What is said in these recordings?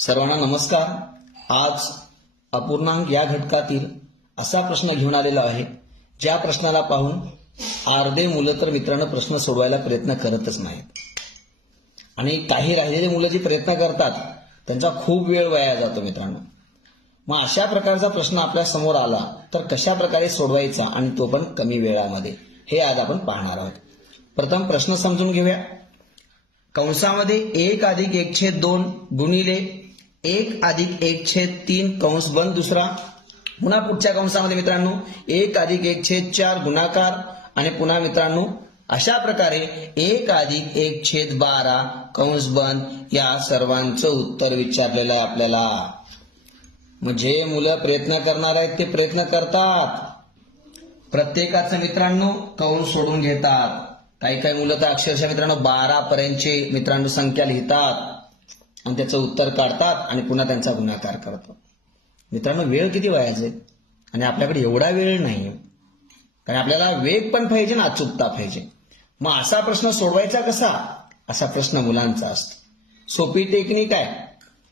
सर्वांना नमस्कार। आज अपूर्णांक या घटकातील असा प्रश्न घेऊन आलेला आहे ज्या प्रश्नाला पाहून अर्धे मुलं तर मित्रांनो प्रश्न सोडवायला प्रयत्न करतच नाहीत आणि काही राहिलेले मुलं जी प्रयत्न करतात त्यांचा खूप वेळ वाया जातो मित्रांनो। मग अशा प्रकारचा प्रश्न आपल्या समोर आला तर कशा प्रकारे सोडवायचा आणि तो पण कमी वेळामध्ये, हे आज आपण पाहणार आहोत। प्रथम प्रश्न समजून घेऊया। कंसामध्ये 1+1/2 गुणिले 1+1/3 कंस बंद दुसरा, पुन्हा पुढच्या कंसामध्ये मित्रांनो 1+1/4 गुणाकार आणि पुन्हा मित्रांनो अशा प्रकारे 1+1/12 कंस बंद या सर्वांचं उत्तर विचारलेलं आहे आपल्याला। म्हणजे मुलं प्रयत्न करणार आहेत ते प्रयत्न करतात, प्रत्येकाचं मित्रांनो कंस सोडून घेतात। काही काही मुलं तर अक्षरशः मित्रांनो 12 पर्यंतचे मित्रांनो संख्या लिहितात आणि त्याचं उत्तर काढतात आणि पुन्हा त्यांचा गुणाकार करतात। मित्रांनो वेळ किती वाया जाईल आणि आपल्याकडे एवढा वेळ नाही, कारण आपल्याला वेग पण पाहिजे ना अचूकता पाहिजे। मग असा प्रश्न सोडवायचा कसा, असा प्रश्न मुलांचा असतो। सोपी टेक्निक आहे,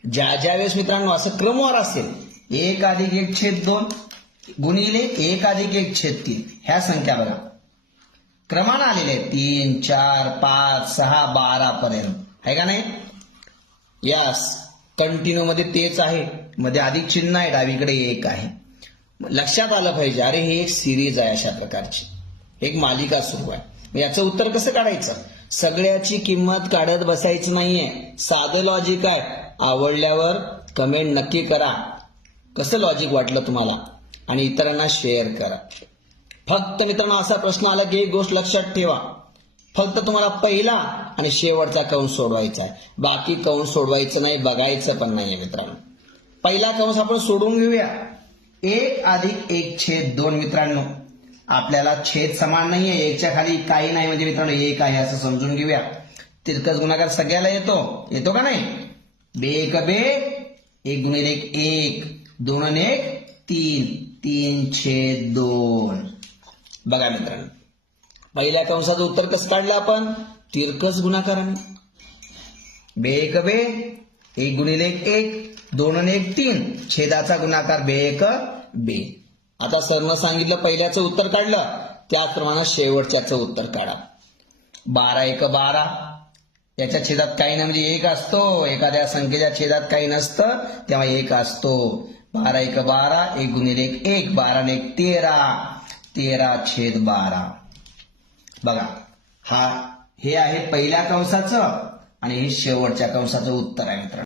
ज्या वेळेस मित्रांनो असं क्रमवार असेल 1+1/2 गुणिले 1+1/3 ह्या संख्या बघा क्रमानं आलेले आहेत 3, 4, 5, 6, 12 पर्यंत, आहे का नाही? यस, कंटिन्यू मध्ये तेच आहे, मध्ये अधिक चिन्ह आहे, डावीकडे 1 आहे। लक्षात आलं पाहिजे, अरे हे एक सिरीज आहे, अशा प्रकारची एक मालिका सुरू आहे। याचं उत्तर कसं काढायचं? सगळ्याची किंमत काढत बसायची नाहीये, साधं लॉजिक आहे। आवडल्यावर कमेंट नक्की करा कसं लॉजिक वाटलं तुम्हाला आणि इतरांना शेअर करा। फक्त मित्रांनो असा प्रश्न आला की एक गोष्ट लक्षात ठेवा, फक्त तुम्हाला पहिला आणि शेवटचा कंस सोडवायचा आहे, बाकी कंस सोडवायचं नाही, बघायचं पण नाहीये मित्रांनो। पहिला कंस आपण सोडून घेऊया। 1+1/2 मित्रांनो आपल्याला छेद समान नाहीये, 1च्या खाली काही नाही म्हणजे मित्रांनो 1 आहे असं समजून घेऊया। तिरकस गुणाकार सगळ्याला येतो का नाही? 1 गुणिले 1, 2 आणि 1 3, 3/2। बघा मित्रांनो पहिल्या कंसाचं उत्तर कसं काढलं आपण? तिरकस गुणाकाराने। 1 गुणिले 1, 2 आणि 1 3, छेदाचा गुणाकार 2. आता सरनं सांगितलं पहिल्याचं उत्तर काढलं, त्याचप्रमाणे शेवटच्याचं उत्तर काढा। 12×1=12, याच्या छेदात काही नाही म्हणजे 1 असतो, एखाद्या संख्येच्या छेदात काही नसतं तेव्हा 1 असतो। 12×1=12, 1 गुणिले 1, 12 आणि 1 13, 13/12। बघा हे आहे पहिल्या कंसाचं आणि हे शेवटच्या कंसाचं उत्तर आहे मित्रांनो।